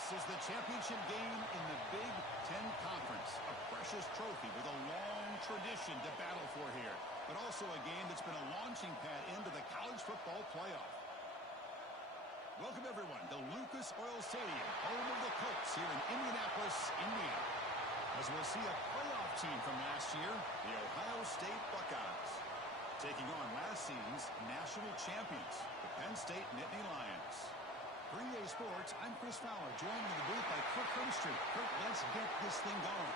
This is the championship game in the Big Ten Conference. A precious trophy with a long tradition to battle for here. But also a game that's been a launching pad into the college football playoff. Welcome, everyone, to Lucas Oil Stadium, home of the Colts here in Indianapolis, Indiana. As we'll see a playoff team from last year, the Ohio State Buckeyes, taking on last season's national champions, the Penn State Nittany Lions. For EA Sports, I'm Chris Fowler, joined in the booth by Kirk Herbstreit. Kirk, let's get this thing going.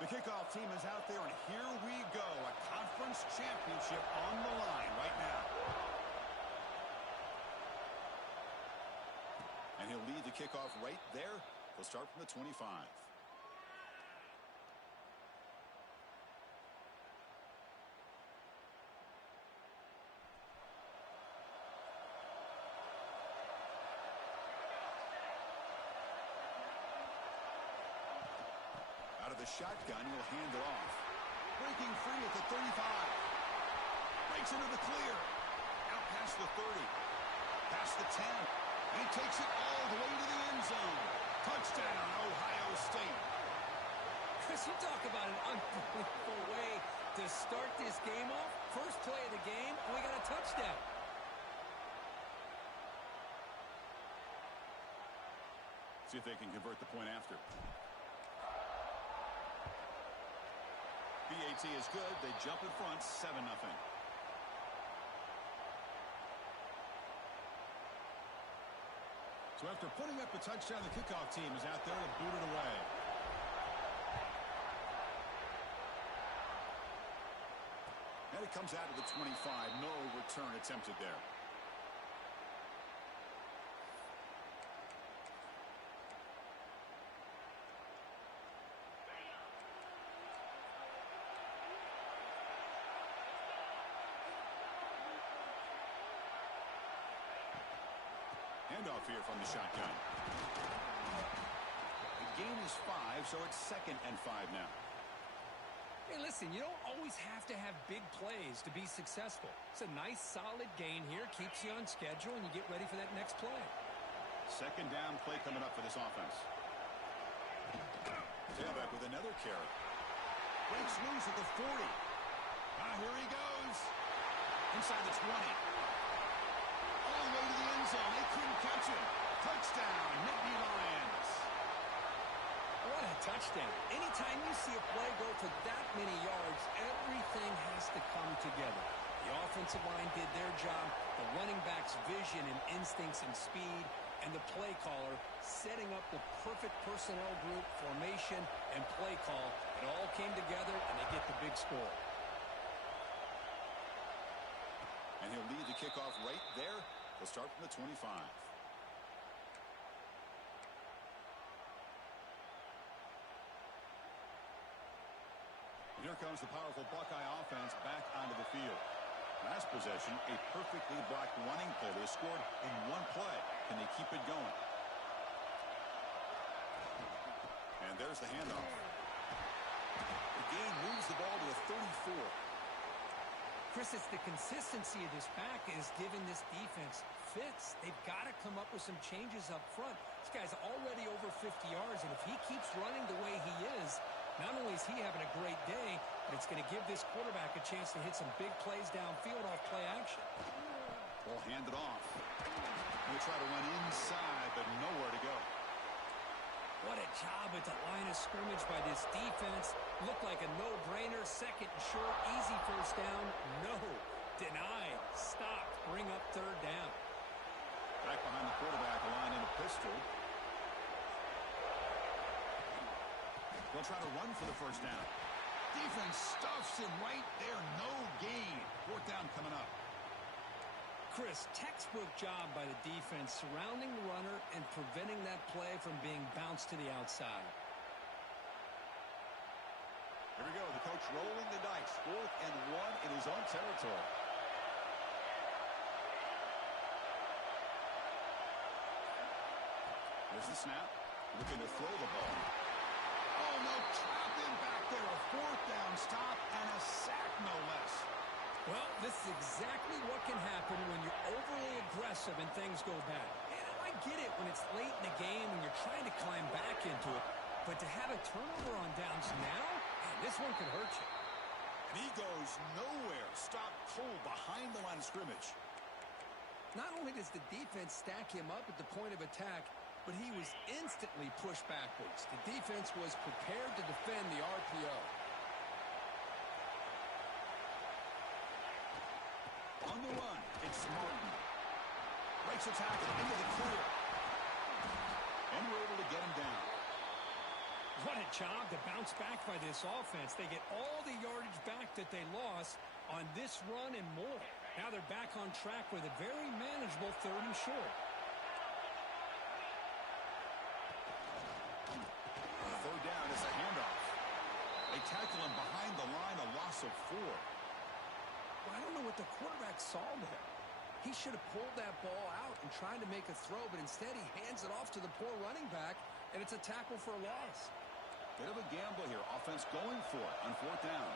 The kickoff team is out there, and here we go. A conference championship on the line right now. And he'll lead the kickoff right there. He'll start from the 25. Out of the shotgun, he'll hand it off. Breaking free at the 35. Breaks into the clear. Out past the 30. Past the 10. And he takes it all the way to the end zone. Touchdown, Ohio State. Chris, you talk about an unbelievable way to start this game off. First play of the game, and we got a touchdown. See if they can convert the point after. BAT is good. They jump in front, 7-0. So after putting up the touchdown, the kickoff team is out there to boot it away. And it comes out to the 25. No return attempted there. Handoff here from the shotgun. The gain is 5, so it's 2nd and 5 now. Hey, listen, you don't always have to have big plays to be successful. It's a nice, solid gain here. Keeps you on schedule, and you get ready for that next play. 2nd down play coming up for this offense. Tailback with another carry. Breaks loose at the 40. Here he goes. Inside the 20. All the way to the end zone. They couldn't catch him. Touchdown, Nittany Lions. What a touchdown. Anytime you see a play go for that many yards, everything has to come together. The offensive line did their job, the running back's vision and instincts and speed, and the play caller setting up the perfect personnel group, formation, and play call. It all came together, and they get the big score. And he'll lead the kickoff right there. He'll start from the 25. And here comes the powerful Buckeye offense back onto the field. Last possession, a perfectly blocked running play. They scored in one play. Can they keep it going? And there's the handoff. The gain moves the ball to the 34. Chris, it's the consistency of this back is giving this defense fits. They've got to come up with some changes up front. This guy's already over 50 yards, and if he keeps running the way he is, not only is he having a great day, but it's going to give this quarterback a chance to hit some big plays downfield off play action. Ball handed off. We'll try to run inside, but nowhere to go. What a job at the line of scrimmage by this defense. Looked like a no-brainer. 2nd and short, easy first down. No. Denied. Stopped. Bring up 3rd down. Back behind the quarterback, line in a pistol. They'll try to run for the first down. Defense stuffs him right there. No gain. 4th down coming up. Chris, textbook job by the defense surrounding the runner and preventing that play from being bounced to the outside. Here we go, the coach rolling the dice. 4th and 1 in his own territory. There's the snap. Looking to throw the ball. Oh, no, trapped in back there. A 4th down stop and a sack, no less. Well, this is exactly what can happen when you're overly aggressive and things go bad. And I get it when it's late in the game and you're trying to climb back into it. But to have a turnover on downs now, man, this one could hurt you. And he goes nowhere. Stopped cold behind the line of scrimmage. Not only does the defense stack him up at the point of attack, but he was instantly pushed backwards. The defense was prepared to defend the RPO. On the run, it's Martin. Breaks a tackle into the clear. And we're able to get him down. What a job to bounce back by this offense. They get all the yardage back that they lost on this run and more. Now they're back on track with a very manageable 3rd and short. 3rd down is a handoff. They tackle him behind the line, a loss of 4. Well, I don't know what the quarterback saw there. He should have pulled that ball out and tried to make a throw, but instead he hands it off to the poor running back, and it's a tackle for a loss. Bit of a gamble here. Offense going for it on 4th down.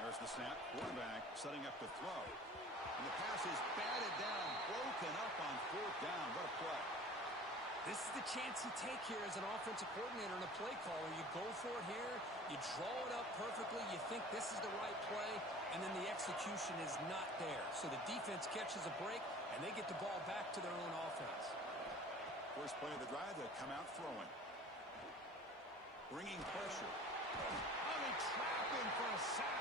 There's the snap. Quarterback setting up to throw. And the pass is batted down, broken up on 4th down. What a play. This is the chance you take here as an offensive coordinator and a play caller. You go for it here. You draw it up perfectly. You think this is the right play, and then the execution is not there. So the defense catches a break, and they get the ball back to their own offense. First play of the drive, they come out throwing. Bringing pressure. Oh, they trap him for a sack.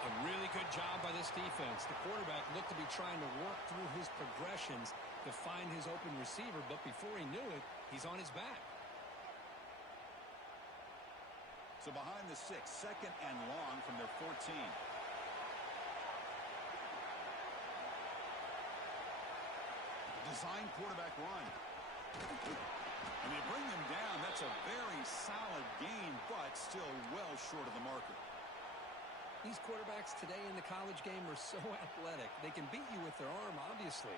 A really good job by this defense. The quarterback looked to be trying to work through his progressions to find his open receiver, but before he knew it, he's on his back. So behind the 6, 2nd and long from their 14. Design quarterback run. And they bring him down. That's a very solid gain, but still well short of the marker. These quarterbacks today in the college game are so athletic. They can beat you with their arm, obviously.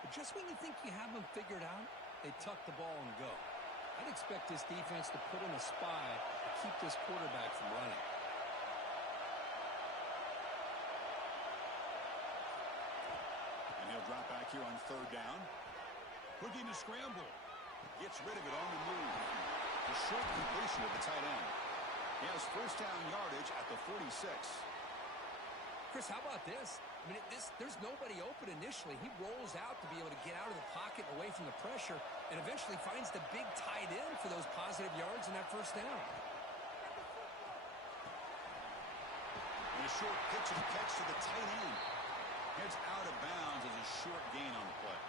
But just when you think you have them figured out, they tuck the ball and go. I'd expect this defense to put in a spy to keep this quarterback from running. And he'll drop back here on 3rd down. Looking to scramble. Gets rid of it on the move. A short completion of the tight end. He has 1st down yardage at the 46. Chris, how about this? I mean, there's nobody open initially. He rolls out to be able to get out of the pocket away from the pressure and eventually finds the big tight end for those positive yards in that 1st down. And a short pitch and catch to the tight end. Heads out of bounds as a short gain on the play.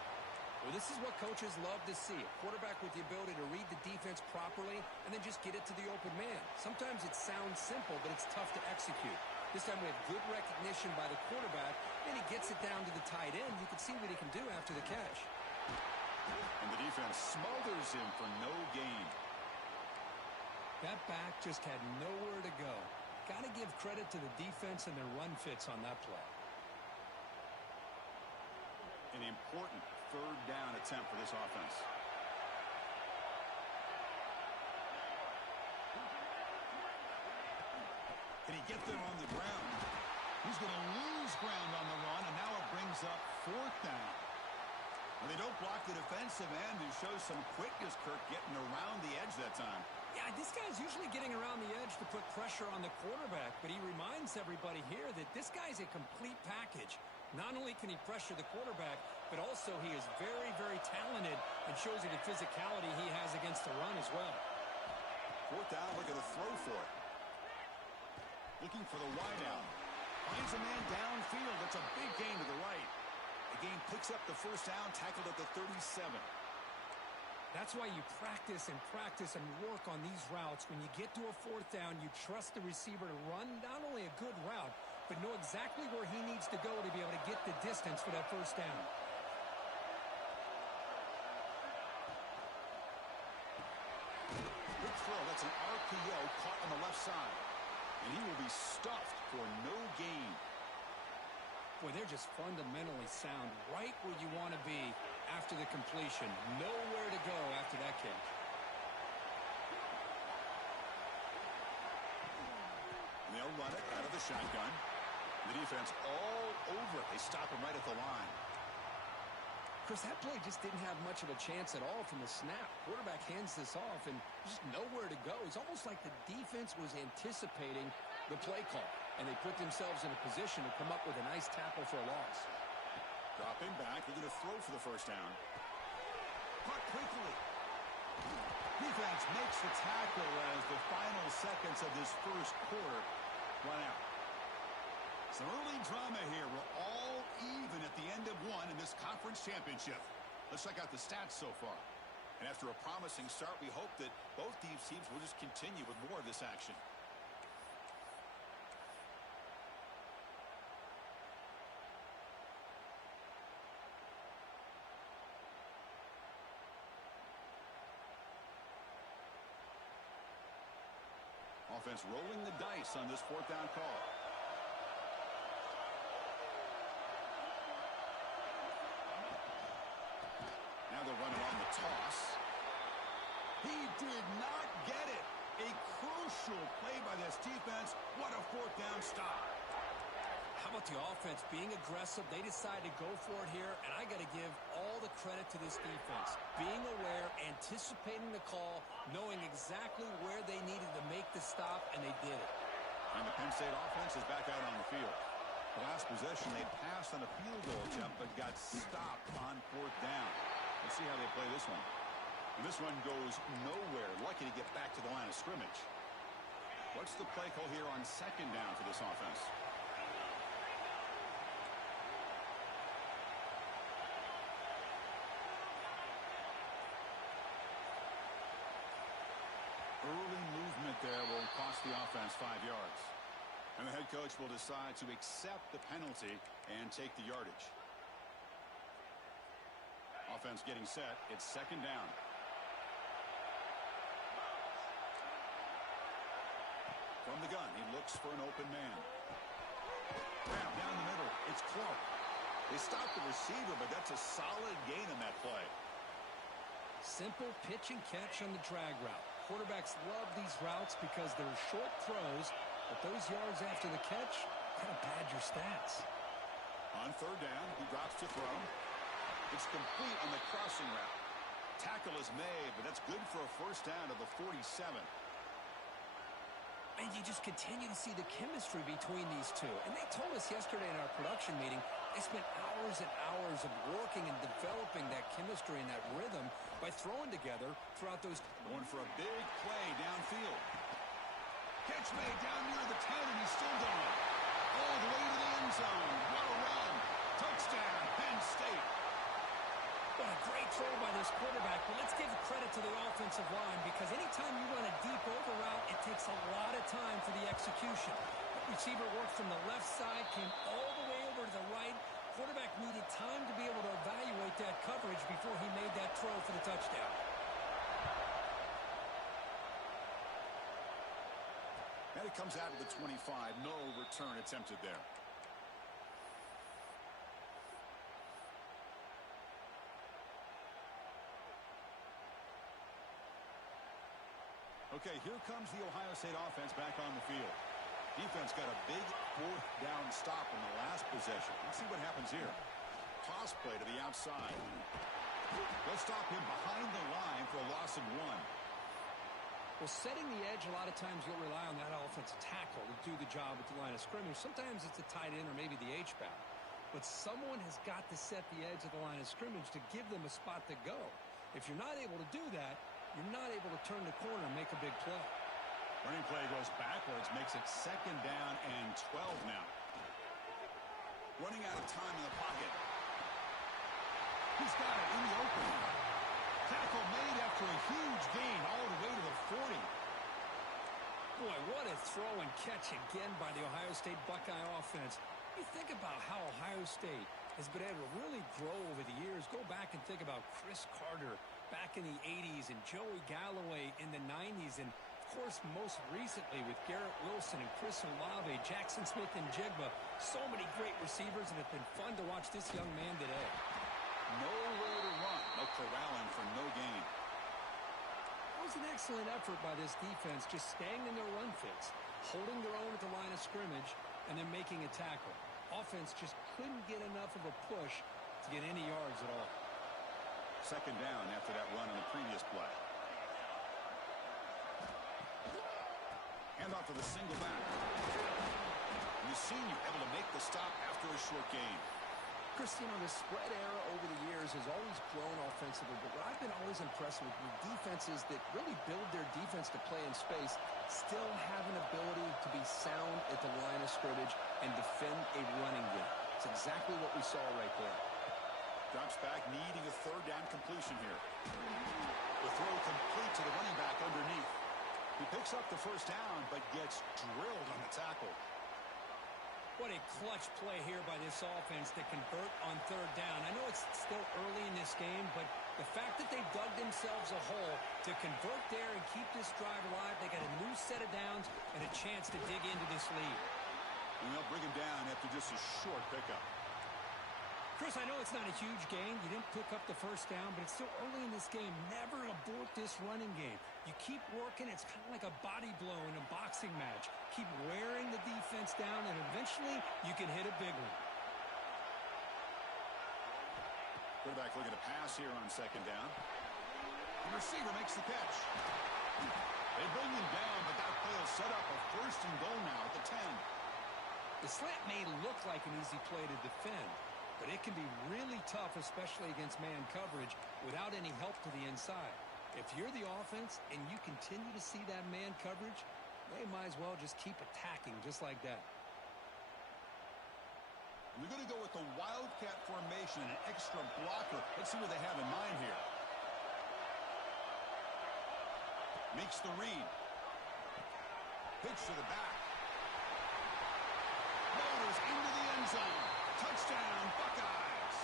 Well, this is what coaches love to see. A quarterback with the ability to read the defense properly and then just get it to the open man. Sometimes it sounds simple, but it's tough to execute. This time we have good recognition by the quarterback, and he gets it down to the tight end. You can see what he can do after the catch. And the defense smothers him for no gain. That back just had nowhere to go. Got to give credit to the defense and their run fits on that play. An important 3rd down attempt for this offense. Can he get there on the ground? He's going to lose ground on the run, and now it brings up 4th down. And they don't block the defensive end, who shows some quickness, Kirk, getting around the edge that time. Yeah, this guy's usually getting around the edge to put pressure on the quarterback, but he reminds everybody here that this guy's a complete package. Not only can he pressure the quarterback, but also he is very, very talented and shows you the physicality he has against the run as well. 4th down, look at the throw for it. Looking for the wideout. Finds a man downfield. It's a big gain to the right. The game picks up the 1st down, tackled at the 37. That's why you practice and practice and work on these routes. When you get to a 4th down, you trust the receiver to run not only a good route, but know exactly where he needs to go to be able to get the distance for that 1st down. That's an RPO caught on the left side. And he will be stuffed for no gain. Boy, they're just fundamentally sound right where you want to be after the completion. Nowhere to go after that catch. And they'll run it out of the shotgun. The defense all over it. They stop him right at the line. Chris, that play just didn't have much of a chance at all from the snap. Quarterback hands this off and just nowhere to go. It's almost like the defense was anticipating the play call, and they put themselves in a position to come up with a nice tackle for a loss. Dropping back, they're going to throw for the first down. Caught quickly. Defense makes the tackle as the final seconds of this first quarter run out. Some early drama here. We're all even at the end of one in this conference championship. Let's check out the stats so far. And after a promising start, we hope that both these teams will just continue with more of this action. Offense rolling the dice on this fourth down call. Now they'll run it on the toss. He did not get it. A crucial play by this defense. What a fourth down stop. How about the offense being aggressive? They decide to go for it here, and I got to give all the credit to this defense. Being aware, anticipating the call, knowing exactly where they needed to make the stop, and they did it. And the Penn State offense is back out on the field. The last possession, they passed on a field goal attempt, but got stopped on fourth down. Let's see how they play this one. And this one goes nowhere. Lucky to get back to the line of scrimmage. What's the play call here on second down for this offense? Early movement there will cost the offense 5 yards. And the head coach will decide to accept the penalty and take the yardage. Offense getting set. It's second down. From the gun, he looks for an open man. Grab down the middle. It's Clark. They stop the receiver, but that's a solid gain in that play. Simple pitch and catch on the drag route. Quarterbacks love these routes because they're short throws, but those yards after the catch kind of pad your stats. On third down, he drops to throw. It's complete on the crossing route. Tackle is made, but that's good for a first down to the 47. And you just continue to see the chemistry between these two. And they told us yesterday in our production meeting, they spent hours and hours of working and developing that chemistry and that rhythm by throwing together throughout those. Going for a big play downfield. Catch made down near the 10, and he's still going. All the way to the end zone. What a run. Touchdown, Penn State. What a great throw by this quarterback, but let's give credit to the offensive line because anytime you run a deep over route, it takes a lot of time for the execution. The receiver worked from the left side, came all the way over to the right. Quarterback needed time to be able to evaluate that coverage before he made that throw for the touchdown. And it comes out of the 25. No return attempted there. Okay, here comes the Ohio State offense back on the field. Defense got a big fourth down stop in the last possession. Let's see what happens here. Toss play to the outside. They'll stop him behind the line for a loss of 1. Well, setting the edge, a lot of times you'll rely on that offensive tackle to do the job at the line of scrimmage. Sometimes it's a tight end or maybe the H-back. But someone has got to set the edge of the line of scrimmage to give them a spot to go. If you're not able to do that, you're not able to turn the corner and make a big play. Running play goes backwards, makes it second down and 12 now. Running out of time in the pocket. He's got it in the open. Tackle made after a huge gain all the way to the 40. Boy, what a throw and catch again by the Ohio State Buckeye offense. You think about how Ohio State has been able to really grow over the years. Go back and think about Chris Carter back in the 80s and Joey Galloway in the 90s. And, of course, most recently with Garrett Wilson and Chris Olave, Jackson Smith and Jigba. So many great receivers, and it's been fun to watch this young man today. Nowhere to run. No corralling for no gain. It was an excellent effort by this defense, just staying in their run fits, holding their own at the line of scrimmage, and then making a tackle. Offense just couldn't get enough of a push to get any yards at all. Second down after that run on the previous play. Hand off to the single back. And the senior able to make the stop after a short gain. Christine, the spread era over the years has always grown offensively, but what I've been always impressed with defenses that really build their defense to play in space still have an ability to be sound at the line of scrimmage and defend a running game. It's exactly what we saw right there. Drops back, needing a third down completion here. The throw complete to the running back underneath. He picks up the first down, but gets drilled on the tackle. What a clutch play here by this offense to convert on third down. I know it's still early in this game, but the fact that they dug themselves a hole to convert there and keep this drive alive, they got a new set of downs and a chance to dig into this lead. And they'll bring him down after just a short pickup. Chris, I know it's not a huge gain. You didn't pick up the first down, but it's still early in this game. Never abort this running game. You keep working. It's kind of like a body blow in a boxing match. Keep wearing the defense down, and eventually you can hit a big one. Quarterback looking to pass here on second down. The receiver makes the catch. They bring him down, but that play will set up a first and goal now at the 10. The slant may look like an easy play to defend, but it can be really tough, especially against man coverage, without any help to the inside. If you're the offense and you continue to see that man coverage, they might as well just keep attacking just like that. We're going to go with the Wildcat formation and an extra blocker. Let's see what they have in mind here. Makes the read. Pitch to the back. Motors into the end zone. Touchdown, Buckeyes.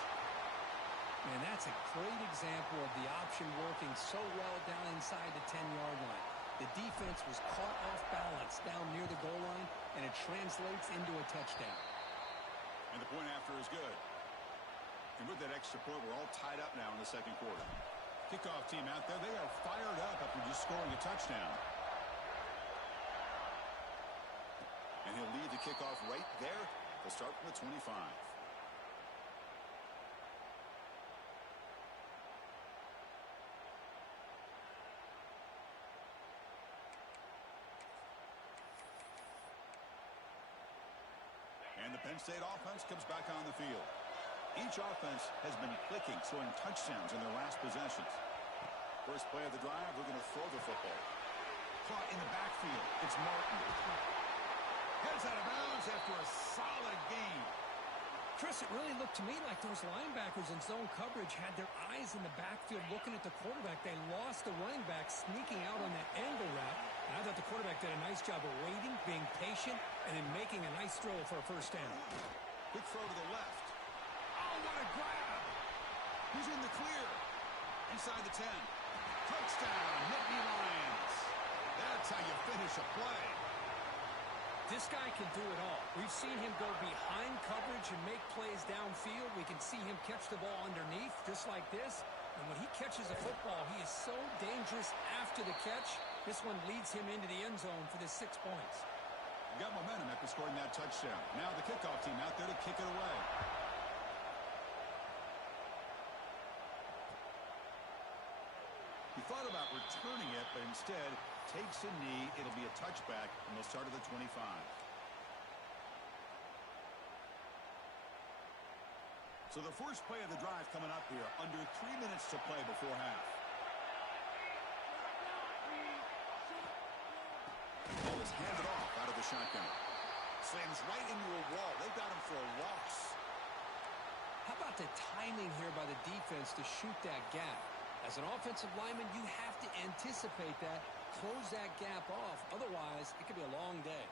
Man, that's a great example of the option working so well down inside the 10-yard line. The defense was caught off balance down near the goal line, and it translates into a touchdown. And the point after is good. And with that extra point, we're all tied up now in the second quarter. Kickoff team out there, they are fired up after just scoring a touchdown. And he'll lead the kickoff right there. They'll start from the 25. And the Penn State offense comes back on the field. Each offense has been clicking, scoring touchdowns in their last possessions. First play of the drive, we're going to throw the football. Caught in the backfield. It's Martin. Heads out of bounds after a solid gain. Chris, it really looked to me like those linebackers in zone coverage had their eyes in the backfield looking at the quarterback. They lost the running back sneaking out on that angle route. And I thought the quarterback did a nice job of waiting, being patient, and then making a nice throw for a first down. Big throw to the left. Oh, what a grab. He's in the clear. Inside the 10. Touchdown, Nittany Lions. That's how you finish a play. This guy can do it all. We've seen him go behind coverage and make plays downfield. We can see him catch the ball underneath just like this. And when he catches a football, he is so dangerous after the catch. This one leads him into the end zone for the 6 points. Got momentum after scoring that touchdown. Now the kickoff team out there to kick it away. He thought about returning it, but instead takes a knee. It'll be a touchback, and they'll start at the 25. So the first play of the drive coming up here, under 3 minutes to play before half. Ball is handed off out of the shotgun. Slams right into a wall. They've got him for a loss. How about the timing here by the defense to shoot that gap? As an offensive lineman, you have to anticipate that, close that gap off. Otherwise, it could be a long day.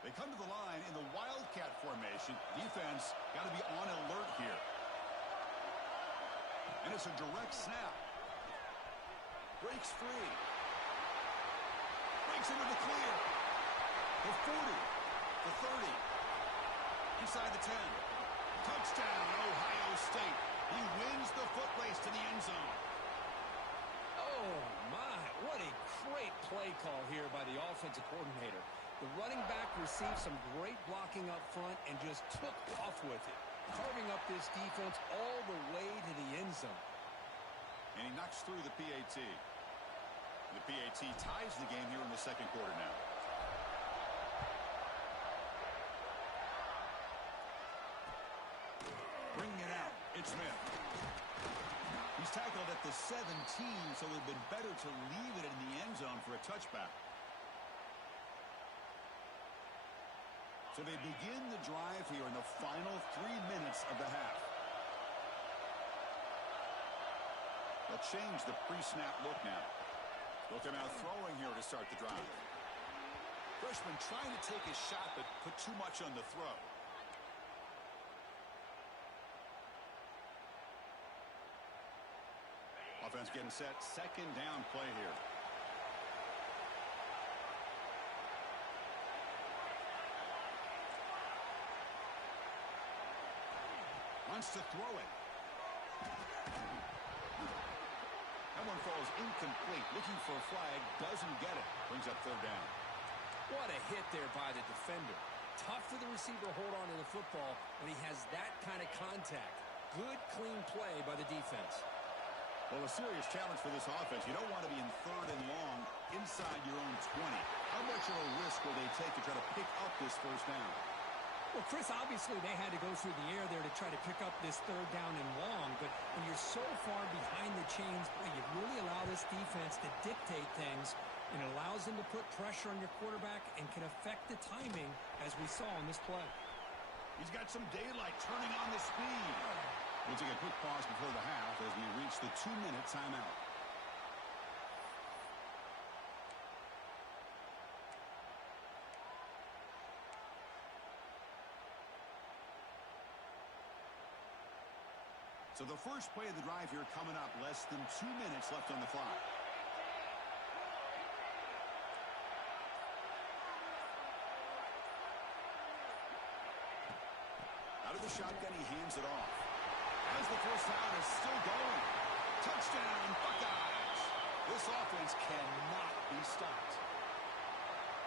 They come to the line in the Wildcat formation. Defense got to be on alert here. And it's a direct snap. Breaks free. Breaks into the clear. The 40. The 30. Inside the 10. Touchdown, Ohio State. He wins the foot race to the end zone. Oh, my. What a great play call here by the offensive coordinator. The running back received some great blocking up front and just took off with it, carving up this defense all the way to the end zone. And he knocks through the PAT. The PAT ties the game here in the second quarter now. Bringing it out. It's Smith. He's tackled at the 17, so it would have been better to leave it in the end zone for a touchback. So they begin the drive here in the final 3 minutes of the half. They'll change the pre-snap look now. They'll come out throwing here to start the drive. Freshman trying to take a shot, but put too much on the throw. Offense getting set. Second down play here. Wants to throw it. That one falls incomplete. Looking for a flag. Doesn't get it. Brings up third down. What a hit there by the defender. Tough for the receiver to hold on to the football when he has that kind of contact. Good, clean play by the defense. Well, a serious challenge for this offense. You don't want to be in third and long inside your own 20. How much of a risk will they take to try to pick up this first down? Well, Chris, obviously they had to go through the air there to try to pick up this third down and long, but when you're so far behind the chains, boy, you really allow this defense to dictate things, and it allows them to put pressure on your quarterback and can affect the timing, as we saw in this play. He's got some daylight turning on the speed. We'll take a quick pause before the half as we reach the 2-minute timeout. So the first play of the drive here coming up. Less than 2 minutes left on the clock. Out of the shotgun, he hands it off. As the first down is still going. Touchdown, Buckeyes. This offense cannot be stopped.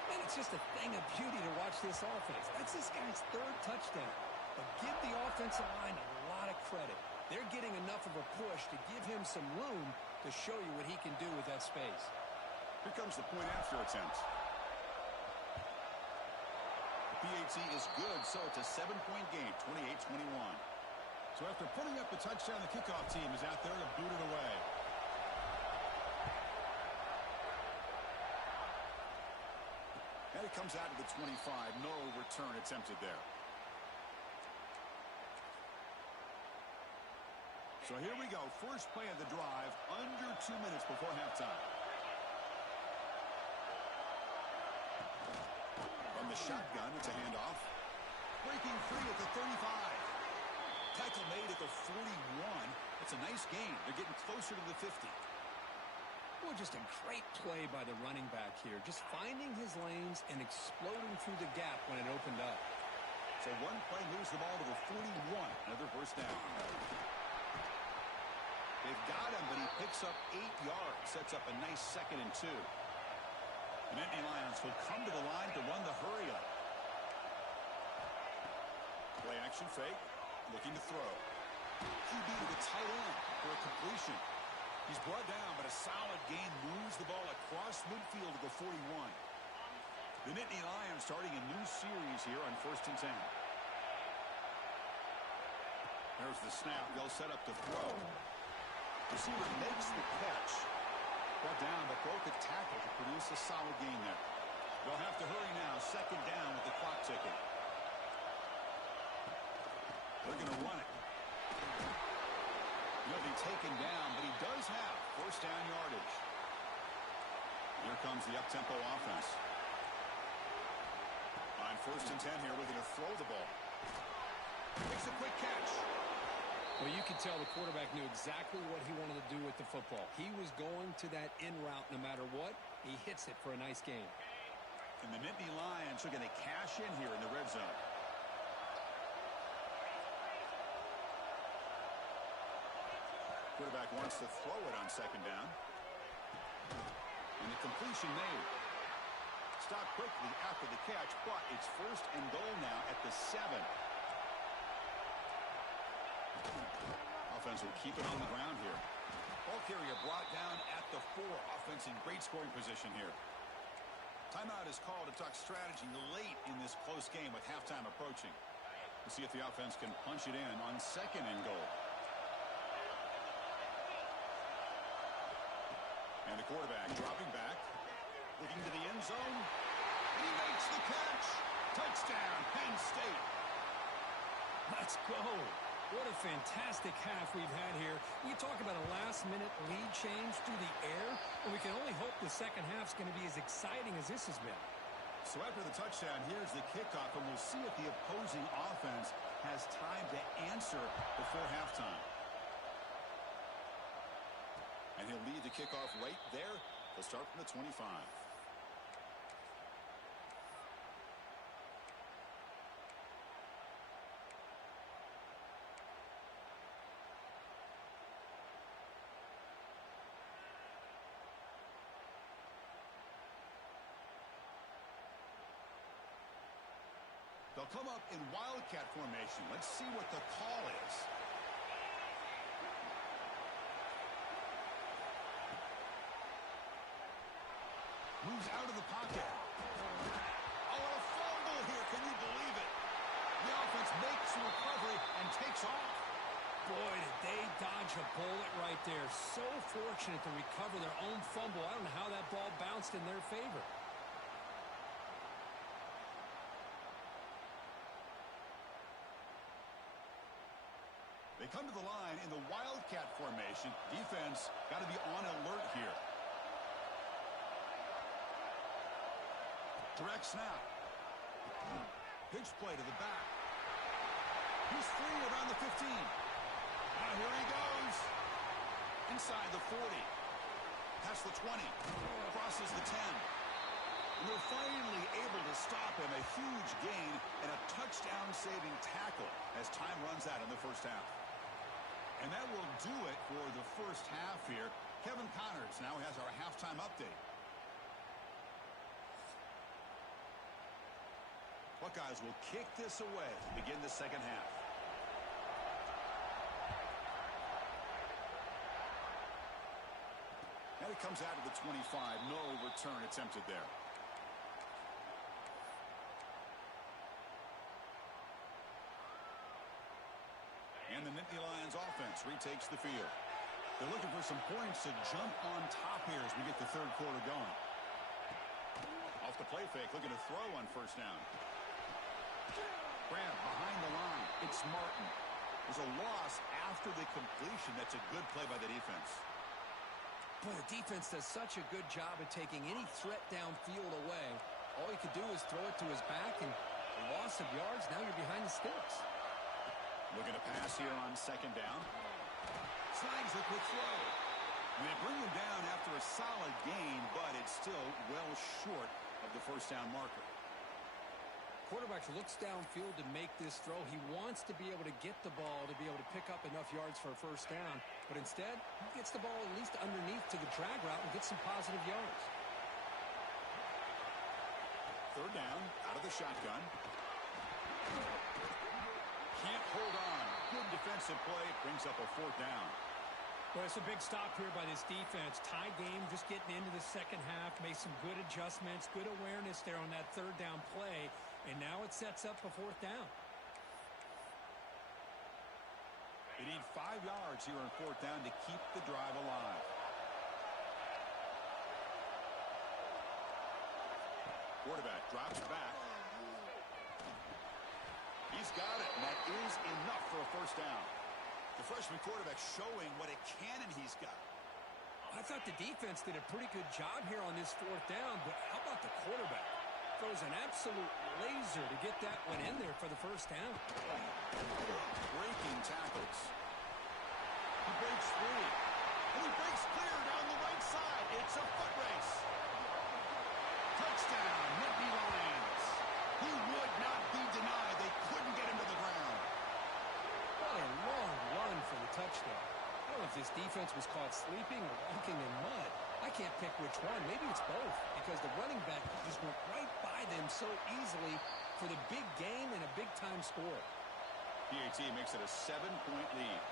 And it's just a thing of beauty to watch this offense. That's this guy's third touchdown. But give the offensive line a lot of credit. They're getting enough of a push to give him some room to show you what he can do with that space. Here comes the point after attempt. The PAT is good, so it's a 7-point game, 28-21. So after putting up the touchdown, the kickoff team is out there to boot it away. And it comes out to the 25. No return attempted there. So here we go. First play of the drive, under 2 minutes before halftime. From the shotgun, it's a handoff. Breaking free at the 35. Tackle made at the 41. It's a nice gain. They're getting closer to the 50. Well, just a great play by the running back here. Just finding his lanes and exploding through the gap when it opened up. So one play moves the ball to the 41. Another first down. They've got him, but he picks up 8 yards. Sets up a nice 2nd and 2. The Nittany Lions will come to the line to run the hurry up. Play action fake. Looking to throw. QB to the tight end for a completion. He's brought down, but a solid gain moves the ball across midfield to the 41. The Nittany Lions starting a new series here on 1st and 10. There's the snap. They'll set up to throw. Receiver makes the catch. Brought down, but broke a tackle to produce a solid gain there. They'll have to hurry now. 2nd down with the clock ticking. They're going to run it. He'll be taken down, but he does have first down yardage. Here comes the up-tempo offense. On 1st and 10 here, we're going to throw the ball. Makes a quick catch. Well, you could tell the quarterback knew exactly what he wanted to do with the football. He was going to that in route no matter what. He hits it for a nice game. And the Nittany Lions are going to cash in here in the red zone. Quarterback wants to throw it on second down. And the completion made. Stop quickly after the catch, but it's first and goal now at the 7. Offense will keep it on the ground here. Ball carrier brought down at the 4. Offense in great scoring position here. Timeout is called to talk strategy late in this close game with halftime approaching. We'll see if the offense can punch it in on second and goal. And the quarterback dropping back, looking to the end zone. He makes the catch. Touchdown, Penn State. Let's go. What a fantastic half we've had here. We talk about a last-minute lead change through the air, and we can only hope the second half's going to be as exciting as this has been. So after the touchdown, here's the kickoff, and we'll see if the opposing offense has time to answer before halftime. And he'll lead the kickoff right there. They'll start from the 25. They'll come up in wildcat formation. Let's see what the call is. Moves out of the pocket. Oh, and a fumble here. Can you believe it? The offense makes the recovery and takes off. Boy, did they dodge a bullet right there. So fortunate to recover their own fumble. I don't know how that ball bounced in their favor. They come to the line in the wildcat formation. Defense got to be on alert here. Direct snap. Pitch play to the back. He's free around the 15. Now here he goes. Inside the 40. Past the 20. Crosses the 10. And they're finally able to stop him. A huge gain and a touchdown-saving tackle as time runs out in the first half. And that will do it for the first half here. Kevin Connors now has our halftime update. Buckeyes will kick this away to begin the second half. And it comes out of the 25. No return attempted there. And the Nittany Lions offense retakes the field. They're looking for some points to jump on top here as we get the third quarter going. Off the play fake, looking to throw on first down. Grab behind the line. It's Martin. There's a loss after the completion. That's a good play by the defense. Boy, the defense does such a good job of taking any threat downfield away. All he could do is throw it to his back, and a loss of yards, now you're behind the sticks. Looking to pass here on second down. Snags a quick throw. And they bring him down after a solid gain, but it's still well short of the first down marker. Quarterback looks downfield to make this throw. He wants to be able to get the ball to be able to pick up enough yards for a first down. But instead, he gets the ball at least underneath to the drag route and gets some positive yards. Third down, out of the shotgun. Can't hold on. Good defensive play. Brings up a fourth down. Well, it's a big stop here by this defense. Tie game, just getting into the second half. Made some good adjustments, good awareness there on that third down play. And now it sets up a fourth down. They need 5 yards here on fourth down to keep the drive alive. Quarterback drops back. He's got it, and that is enough for a first down. The freshman quarterback showing what a cannon he's got. I thought the defense did a pretty good job here on this fourth down, but how about the quarterback? Throws an absolute laser to get that one in there for the first down. Breaking tackles. He breaks free. And he breaks clear down the right side. It's a foot race. Touchdown, Nittany Lions. He would not be denied. They couldn't get him to the ground. What a long run for the touchdown. I don't know if this defense was caught sleeping or walking in mud. I can't pick which one. Maybe it's both, because the running back just went right by them so easily for the big gain and a big-time score. PAT makes it a 7-point lead.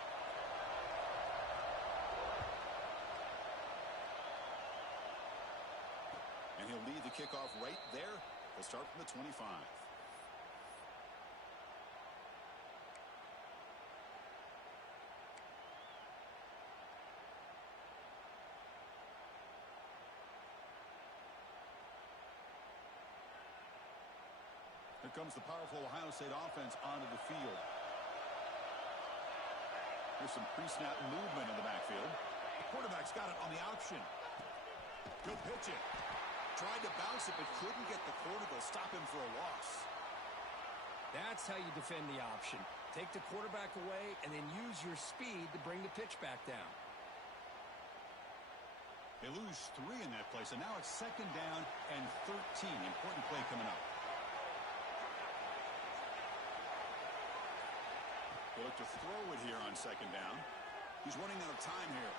And he'll lead the kickoff right there. They'll start from the 25. Here comes the powerful Ohio State offense onto the field. Here's some pre-snap movement in the backfield. The quarterback's got it on the option. Good pitch it. Tried to bounce it, but couldn't get the corner to stop him for a loss. That's how you defend the option. Take the quarterback away and then use your speed to bring the pitch back down. They lose 3 in that play, so now it's 2nd down and 13. Important play coming up. They look to throw it here on 2nd down. He's running out of time here.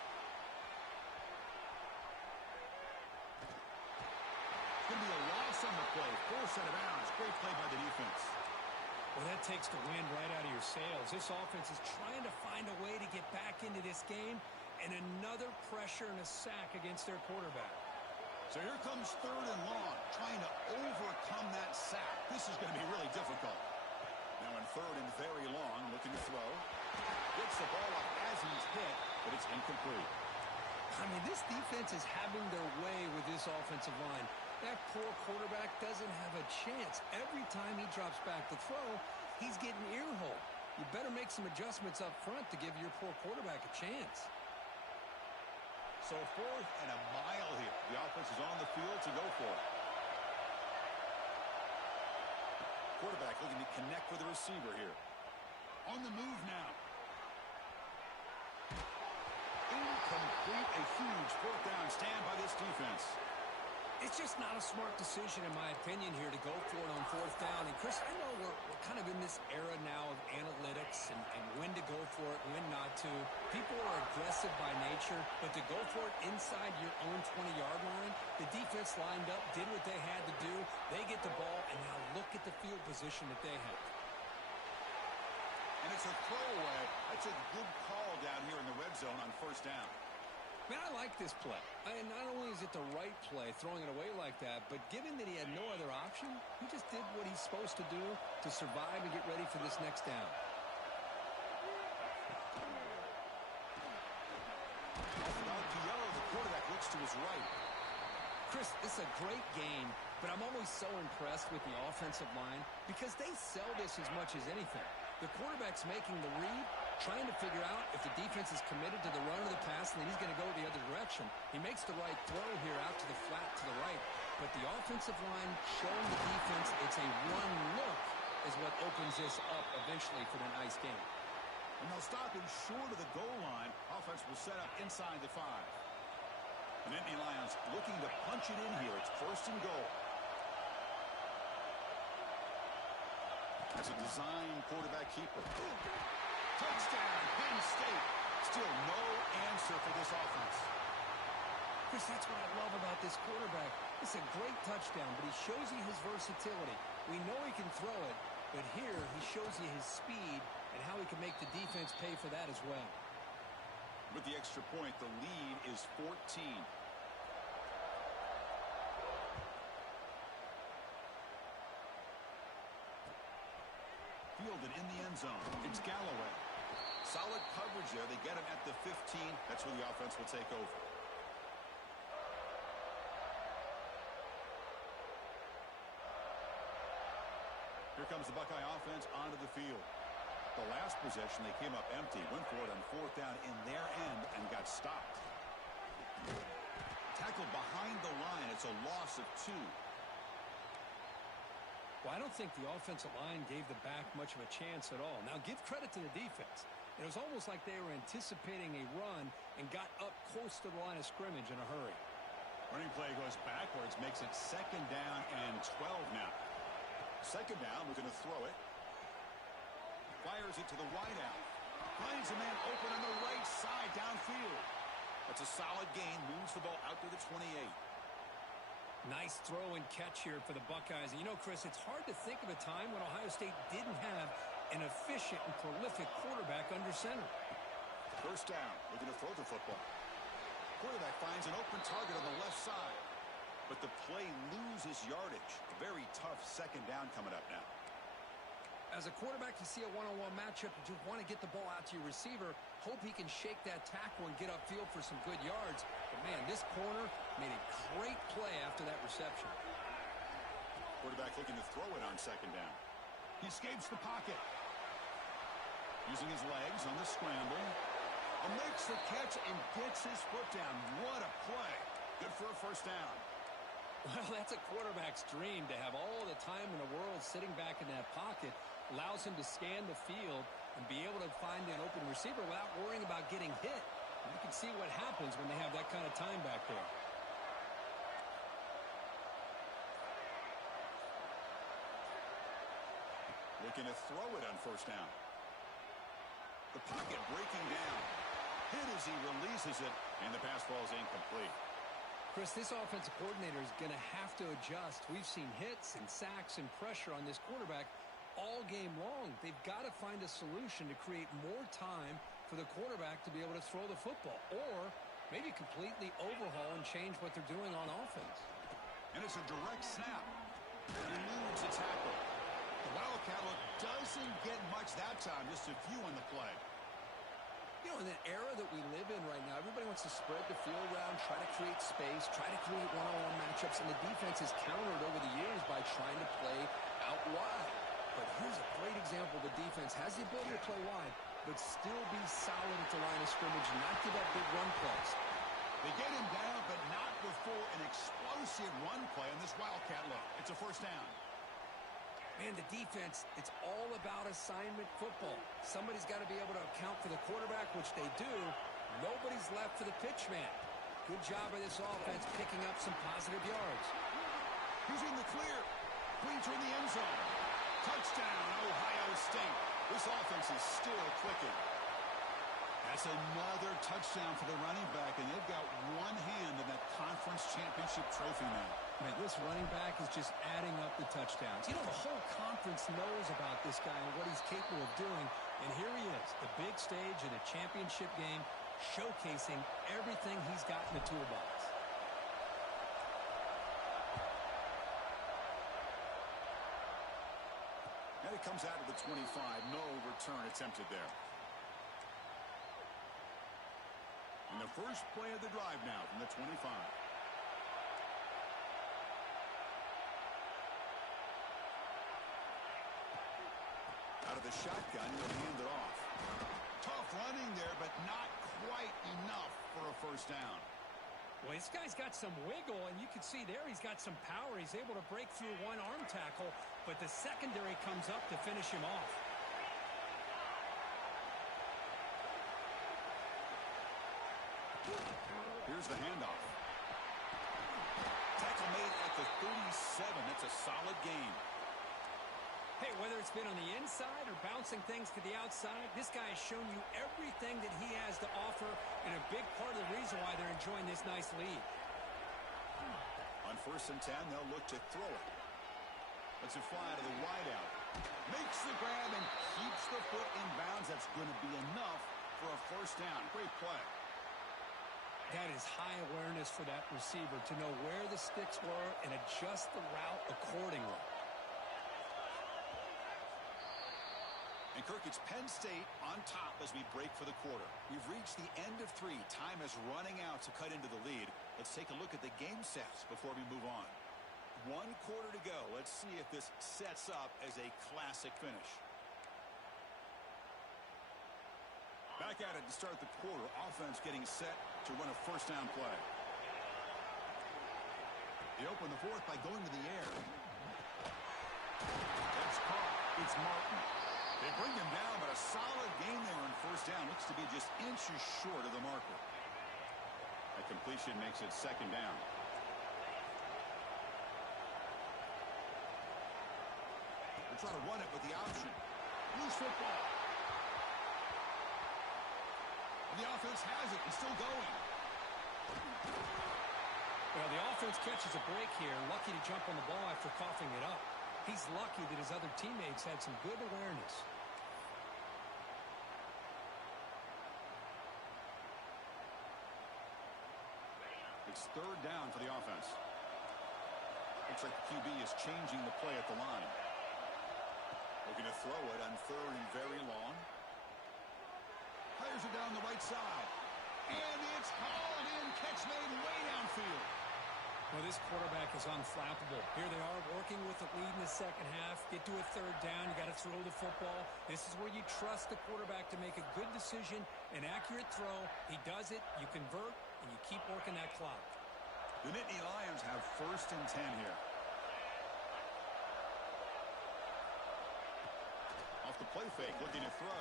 It's going to be a loss on the play. Forced out of bounds. Great play by the defense. Well, that takes the wind right out of your sails. This offense is trying to find a way to get back into this game, and another pressure and a sack against their quarterback. So here comes 3rd and long, trying to overcome that sack. This is going to be really difficult. Now in 3rd and very long, looking to throw. Gets the ball up as he's hit, but it's incomplete. I mean, this defense is having their way with this offensive line. That poor quarterback doesn't have a chance. Every time he drops back to throw, he's getting ear-hole. You better make some adjustments up front to give your poor quarterback a chance. So 4th and a mile here. The offense is on the field to go for it. Quarterback looking to connect with the receiver here. On the move now. Incomplete. A huge 4th down stand by this defense. It's just not a smart decision, in my opinion, here to go for it on 4th down. And, Chris, I know we're kind of in this era now of analytics and when to go for it, when not to. People are aggressive by nature, but to go for it inside your own 20-yard line, the defense lined up, did what they had to do. They get the ball, and now look at the field position that they have. And it's a throwaway. That's a good call down here in the red zone on 1st down. Man, I like this play. And not only is it the right play, throwing it away like that, but given that he had no other option, he just did what he's supposed to do to survive and get ready for this next down. About to yellow, the quarterback looks to his right. Chris, this is a great game, but I'm always so impressed with the offensive line because they sell this as much as anything. The quarterback's making the read, trying to figure out if the defense is committed to the run or the pass, and then he's going to go the other direction. He makes the right throw here out to the flat to the right, but the offensive line showing the defense it's a run look is what opens this up eventually for the nice game. And they'll stop him short of the goal line. Offense will set up inside the 5. The Nittany Lions looking to punch it in here. It's 1st and goal. That's a design quarterback keeper. Touchdown, Penn State. Still no answer for this offense. Chris, that's what I love about this quarterback. It's a great touchdown, but he shows you his versatility. We know he can throw it, but here he shows you his speed and how he can make the defense pay for that as well. With the extra point, the lead is 14. Fielded in the end zone. It's Galloway. Solid coverage there. They get him at the 15. That's where the offense will take over. Here comes the Buckeye offense onto the field. The last possession, they came up empty, went for it on 4th down in their end and got stopped. Tackled behind the line. It's a loss of 2. Well, I don't think the offensive line gave the back much of a chance at all. Now, give credit to the defense. It was almost like they were anticipating a run and got up close to the line of scrimmage in a hurry. Running play goes backwards, makes it 2nd down and 12 now. 2nd down, looking to throw it. Fires it to the wideout. Finds a man open on the right side downfield. That's a solid gain. Moves the ball out to the 28. Nice throw and catch here for the Buckeyes. And you know, Chris, it's hard to think of a time when Ohio State didn't have an efficient and prolific quarterback under center. 1st down, looking to throw the football. Quarterback finds an open target on the left side, but the play loses yardage. A very tough 2nd down coming up now. As a quarterback, you see a one-on-one matchup, you just want to get the ball out to your receiver, hope he can shake that tackle and get upfield for some good yards. But, man, this corner made a great play after that reception. Quarterback looking to throw it on 2nd down. He escapes the pocket. Using his legs on the scramble. Makes the catch and gets his foot down. What a play. Good for a 1st down. Well, that's a quarterback's dream to have all the time in the world sitting back in that pocket. Allows him to scan the field and be able to find an open receiver without worrying about getting hit. You can see what happens when they have that kind of time back there. Looking to throw it on 1st down. The pocket breaking down. Hit as he releases it, and the pass ball is incomplete. Chris, this offensive coordinator is going to have to adjust. We've seen hits and sacks and pressure on this quarterback all game long. They've got to find a solution to create more time for the quarterback to be able to throw the football, or maybe completely overhaul and change what they're doing on offense. And it's a direct snap. Eludes a tackle. The Wildcat look doesn't get much that time, just a few on the play. You know, in the era that we live in right now, everybody wants to spread the field around, try to create space, try to create one-on-one matchups, and the defense has countered over the years by trying to play out wide. But here's a great example. The defense has the ability to play wide, but still be solid at the line of scrimmage and not give up big run plays. They get him down, but not before an explosive run play on this Wildcat look. It's a 1st down. Man, the defense, it's all about assignment football. Somebody's got to be able to account for the quarterback, which they do. Nobody's left for the pitch man. Good job by this offense picking up some positive yards. He's in the clear. Clean in the end zone. Touchdown, Ohio State. This offense is still clicking. That's another touchdown for the running back, and they've got one hand in that conference championship trophy now. Man, this running back is just adding up the touchdowns. You know, the whole conference knows about this guy and what he's capable of doing. And here he is, the big stage of the championship game, showcasing everything he's got in the toolbox. And it comes out of the 25. No return attempted there. And the first play of the drive now from the 25. Out of the shotgun, he'll hand it off. Tough running there, but not quite enough for a 1st down. Well, this guy's got some wiggle, and you can see there he's got some power. He's able to break through one arm tackle, but the secondary comes up to finish him off. Here's the handoff. Tackle made at the 37. That's a solid gain. Hey, whether it's been on the inside or bouncing things to the outside, this guy has shown you everything that he has to offer, and a big part of the reason why they're enjoying this nice lead. On 1st and 10, they'll look to throw it. Lets it fly to the wideout. Makes the grab and keeps the foot in bounds. That's going to be enough for a 1st down. Great play. That is high awareness for that receiver to know where the sticks were and adjust the route accordingly. And Kirk, it's Penn State on top as we break for the quarter. We've reached the end of 3. Time is running out to cut into the lead. Let's take a look at the game stats before we move on. 1 quarter to go. Let's see if this sets up as a classic finish. Back at it to start the quarter. Offense getting set to run a 1st down play. They open the 4th by going to the air. It's caught. It's Martin. They bring him down, but a solid gain there on first down. Looks to be just inches short of the marker. That completion makes it second down. They'll try to run it with the option. Loose football. And the offense has it and still going. Well, the offense catches a break here. Lucky to jump on the ball after coughing it up. He's lucky that his other teammates had some good awareness. It's third down for the offense. Looks like the QB is changing the play at the line. Looking to throw it on third and very long. Fires it down the right side. And it's hauled in. Catch made way downfield. Well, this quarterback is unflappable. Here they are working with the lead in the second half. Get to a third down. You got to throw the football. This is where you trust the quarterback to make a good decision, an accurate throw. He does it, you convert, and you keep working that clock. The Nittany Lions have first and 10 here. Off the play fake, looking to throw.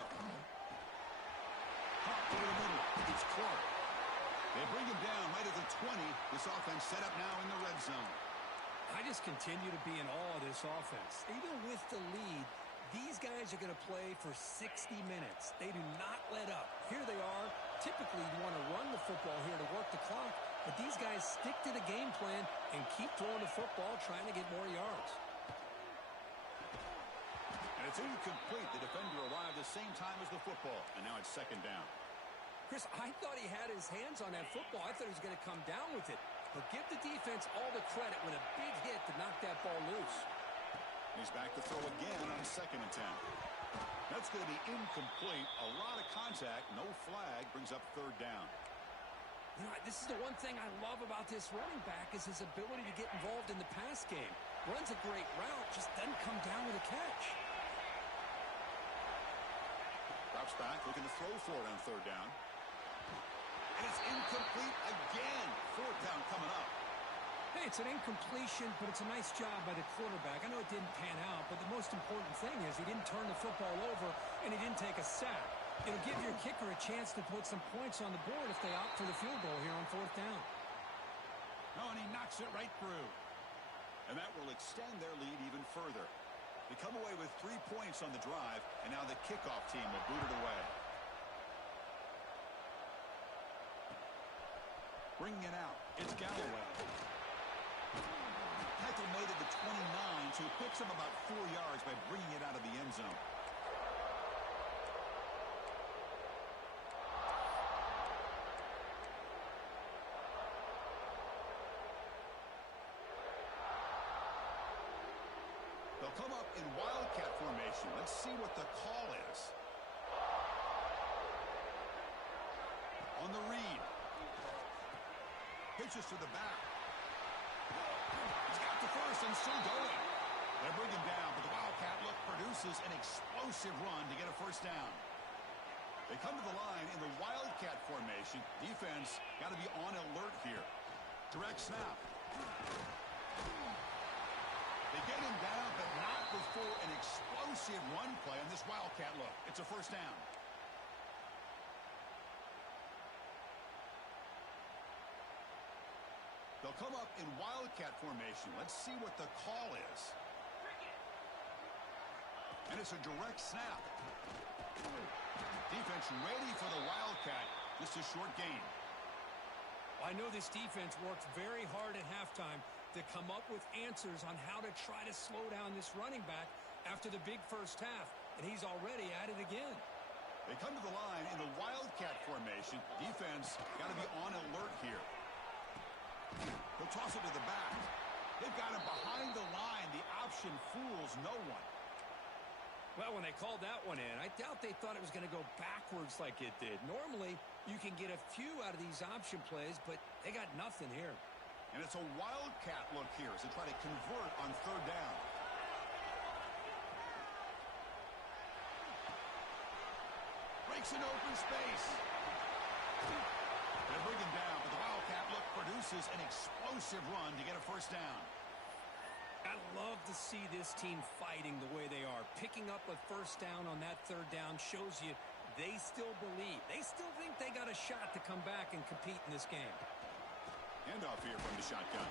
Pop over the middle. It's Clark. They bring him down right at the 20. This offense set up now in the red zone. I just continue to be in awe of this offense. Even with the lead, these guys are going to play for 60 minutes. They do not let up. Here they are. Typically, you want to run the football here to work the clock, but these guys stick to the game plan and keep throwing the football, trying to get more yards. And it's incomplete. The defender arrived the same time as the football, and now it's second down. Chris, I thought he had his hands on that football. I thought he was going to come down with it. But give the defense all the credit with a big hit to knock that ball loose. He's back to throw again on second and 10. That's going to be incomplete. A lot of contact. No flag. Brings up third down. You know, this is the one thing I love about this running back is his ability to get involved in the pass game. Runs a great route, just doesn't come down with a catch. Drops back, looking to throw for it on third down. And it's incomplete again. Fourth down coming up. Hey, it's an incompletion, but it's a nice job by the quarterback. I know it didn't pan out, but the most important thing is he didn't turn the football over, and he didn't take a sack. It'll give your kicker a chance to put some points on the board if they opt for the field goal here on fourth down. Oh, and he knocks it right through. And that will extend their lead even further. They come away with 3 points on the drive, and now the kickoff team will boot it away. Bringing it out, it's Galloway. Tackle made at the 29, so he picks him about 4 yards by bringing it out of the end zone. They'll come up in wildcat formation. Let's see what the call is. On the read. Pitches to the back. He's got the first and still going. They bring him down, but the wildcat look produces an explosive run to get a first down. They come to the line in the wildcat formation. Defense got to be on alert here. Direct snap. They get him down, but not before an explosive run play on this wildcat look. It's a first down. They'll come up in wildcat formation. Let's see what the call is. And it's a direct snap. Defense ready for the wildcat. Just a short gain. I know this defense worked very hard at halftime to come up with answers on how to try to slow down this running back after the big first half, and he's already at it again. They come to the line in the wildcat formation. Defense got to be on alert here. He'll toss it to the back. They've got him behind the line. The option fools no one. Well, when they called that one in, I doubt they thought it was going to go backwards like it did. Normally, you can get a few out of these option plays, but they got nothing here. And it's a wildcat look here as they try to convert on third down. Breaks an open space. They bring him down, but the wildcat look produces an explosive run to get a first down. I love to see this team fighting the way they are. Picking up a first down on that third down shows you they still believe. They still think they got a shot to come back and compete in this game. Handoff here from the shotgun.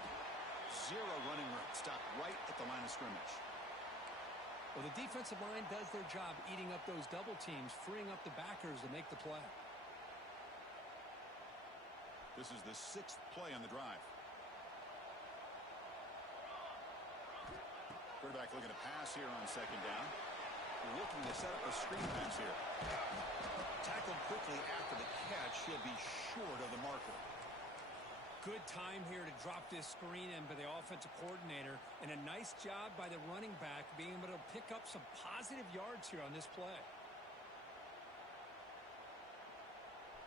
Zero running room. Stopped right at the line of scrimmage. Well, the defensive line does their job eating up those double teams, freeing up the backers to make the play. This is the 6th play on the drive. Quarterback looking to pass here on second down. Looking to set up a screen pass here. Tackled quickly after the catch. He'll be short of the marker. Good time here to drop this screen in by the offensive coordinator, and a nice job by the running back being able to pick up some positive yards here on this play.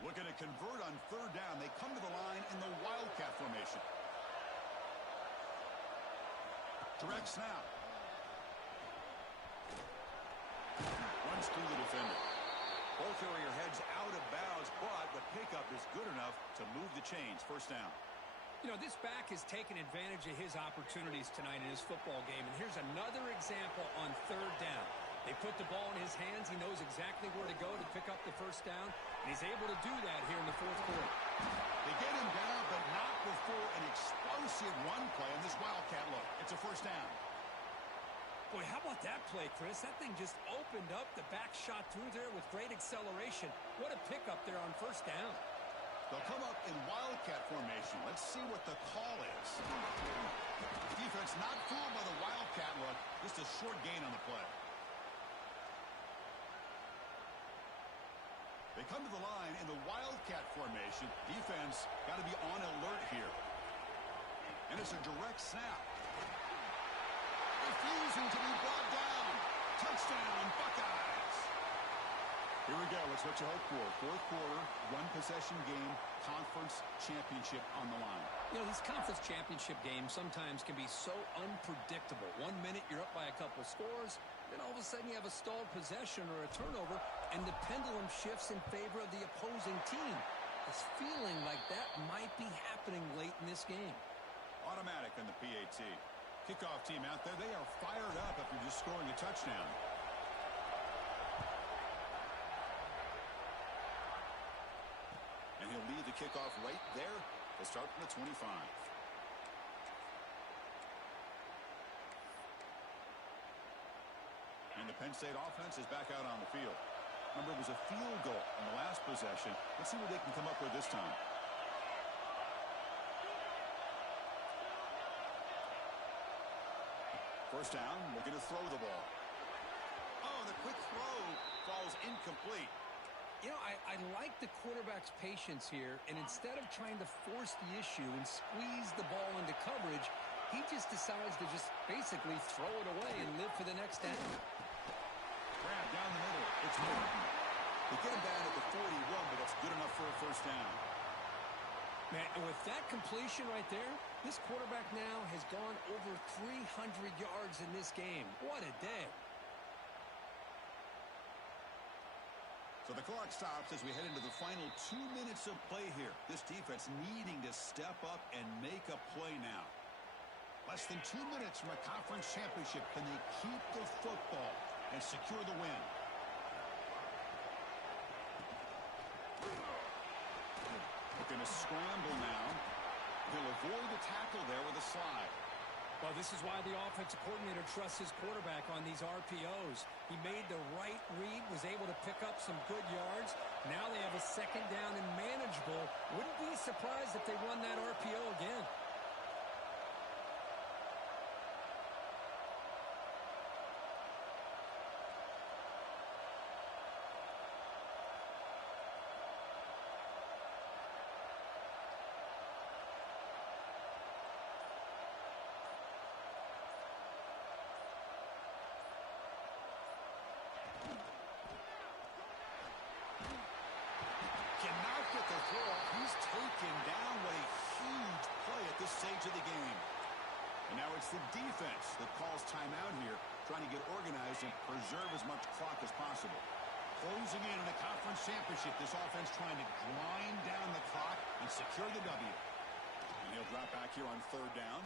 Looking to convert on third down. They come to the line in the Wildcat formation. Direct snap. Runs through the defender. Ball carrier heads out of bounds, but the pickup is good enough to move the chains. First down. You know, this back has taken advantage of his opportunities tonight in his football game, and here's another example on third down. They put the ball in his hands. He knows exactly where to go to pick up the first down, and he's able to do that here in the fourth quarter. They get him down, but not before an explosive run play on this Wildcat look. It's a first down. Boy, how about that play, Chris? That thing just opened up. The back shot through there with great acceleration. What a pickup there on first down. They'll come up in Wildcat formation. Let's see what the call is. Defense not fooled by the Wildcat look. Just a short gain on the play. They come to the line in the Wildcat formation. Defense got to be on alert here. And it's a direct snap. Refusing to be brought down. Touchdown, Buckeyes. Here we go. It's what you hope for. Fourth quarter, one possession game, conference championship on the line. You know, these conference championship games sometimes can be so unpredictable. 1 minute you're up by a couple scores, then all of a sudden you have a stalled possession or a turnover, and the pendulum shifts in favor of the opposing team. It's feeling like that might be happening late in this game. Automatic on the PAT. Kickoff team out there, they are fired up after just scoring a touchdown. And he'll lead the kickoff right there. They'll start from the 25. And the Penn State offense is back out on the field. Remember, it was a field goal in the last possession. Let's see what they can come up with this time. First down, looking to throw the ball. Oh, the quick throw falls incomplete. You know, I like the quarterback's patience here, and instead of trying to force the issue and squeeze the ball into coverage, he just decides to just basically throw it away and live for the next down. Grab down the middle. It's Morton. They get him down at the 41, but that's good enough for a first down. Man, and with that completion right there, this quarterback now has gone over 300 yards in this game. What a day. So the clock stops as we head into the final 2 minutes of play here. This defense needing to step up and make a play now. Less than 2 minutes from a conference championship. Can they keep the football and secure the win? Looking to scramble now. He'll avoid the tackle there with a slide. Well, this is why the offensive coordinator trusts his quarterback on these RPOs. He made the right read, was able to pick up some good yards. Now they have a second down and manageable. Wouldn't be surprised if they run that RPO again. He's taken down. What a huge play at this stage of the game. And now it's the defense that calls timeout here, trying to get organized and preserve as much clock as possible. Closing in a conference championship, this offense trying to grind down the clock and secure the W. And he'll drop back here on third down.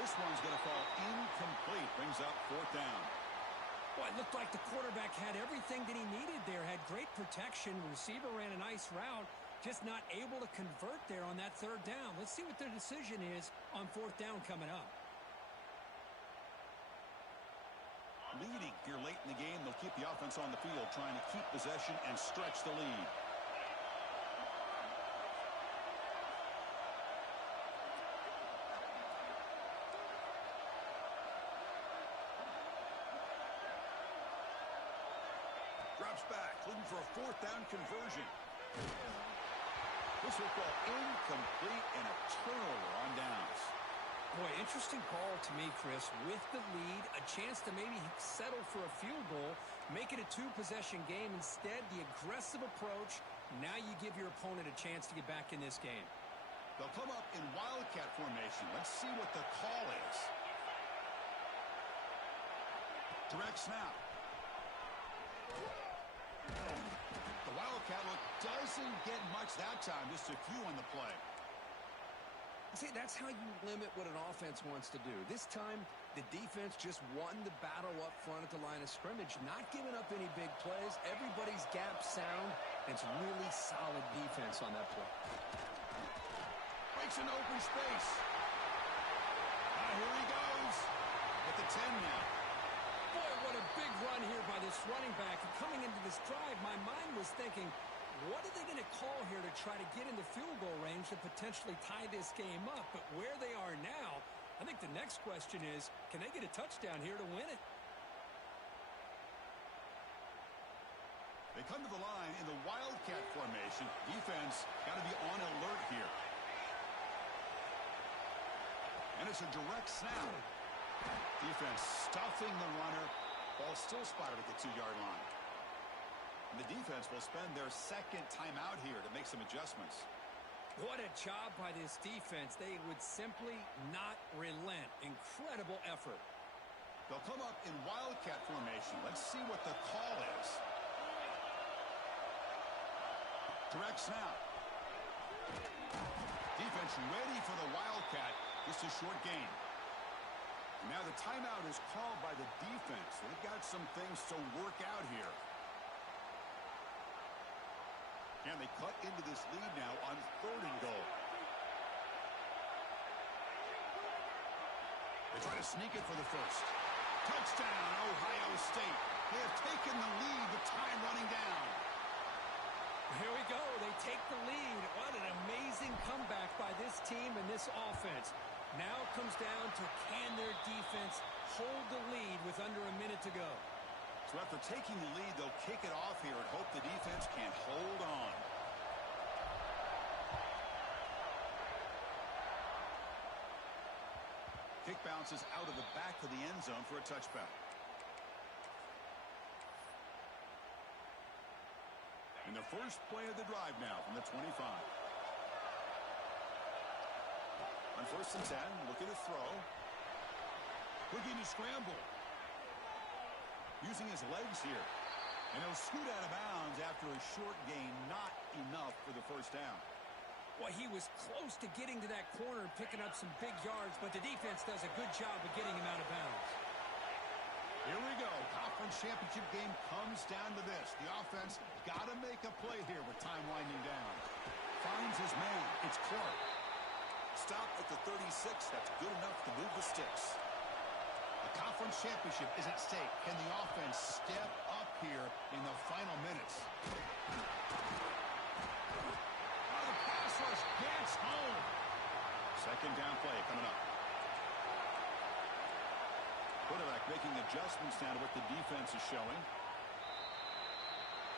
This one's going to fall incomplete. Brings up fourth down. Well, it looked like the quarterback had everything that he needed there. Had great protection. Receiver ran a nice route. Just not able to convert there on that third down. Let's see what their decision is on fourth down coming up. Leading here late in the game. They'll keep the offense on the field, trying to keep possession and stretch the lead. Drops back, looking for a fourth down conversion. This will fall incomplete and a turnover on downs. Boy, interesting call to me, Chris. With the lead, a chance to maybe settle for a field goal, make it a two-possession game. Instead, the aggressive approach. Now you give your opponent a chance to get back in this game. They'll come up in wildcat formation. Let's see what the call is. Direct snap. The wildcat look doesn't get much that time. Just a few on the play. See, that's how you limit what an offense wants to do. This time, the defense just won the battle up front at the line of scrimmage, not giving up any big plays. Everybody's gap sound. It's really solid defense on that play. Breaks an open space. Here he goes at the 10 now. Boy, what a big run here by this running back. And coming into this drive, my mind was thinking, what are they going to call here to try to get in the field goal range to potentially tie this game up? But where they are now, I think the next question is, can they get a touchdown here to win it? They come to the line in the wildcat formation. Defense got to be on alert here. And it's a direct snap. Defense stuffing the runner. Ball still spotted at the 2-yard line. And the defense will spend their second timeout here to make some adjustments. What a job by this defense. They would simply not relent. Incredible effort. They'll come up in wildcat formation. Let's see what the call is. Direct snap. Defense ready for the wildcat. Just a short gain. Now the timeout is called by the defense. They've got some things to work out here. And they cut into this lead now on 3rd and goal. They try to sneak it for the first. Touchdown, Ohio State. They have taken the lead with time running down. Here we go. They take the lead. What an amazing comeback by this team and this offense. Now it comes down to can their defense hold the lead with under a minute to go. So after taking the lead, they'll kick it off here and hope the defense can hold on. Kick bounces out of the back of the end zone for a touchback. And the first play of the drive now from the 25. On 1st and 10, looking to throw. Looking to scramble. Using his legs here. And he'll scoot out of bounds after a short gain. Not enough for the first down. Well, he was close to getting to that corner and picking up some big yards, but the defense does a good job of getting him out of bounds. Here we go. Conference championship game comes down to this. The offense got to make a play here with time winding down. Finds his man. It's Clark. Stop at the 36. That's good enough to move the sticks. The conference championship is at stake. Can the offense step up here in the final minutes? Oh, the pass rush gets home. Second down play coming up. Quarterback making adjustments now to what the defense is showing.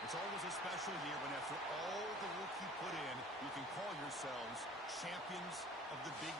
It's always a special year when after all the work you put in, you can call yourselves champions of the Big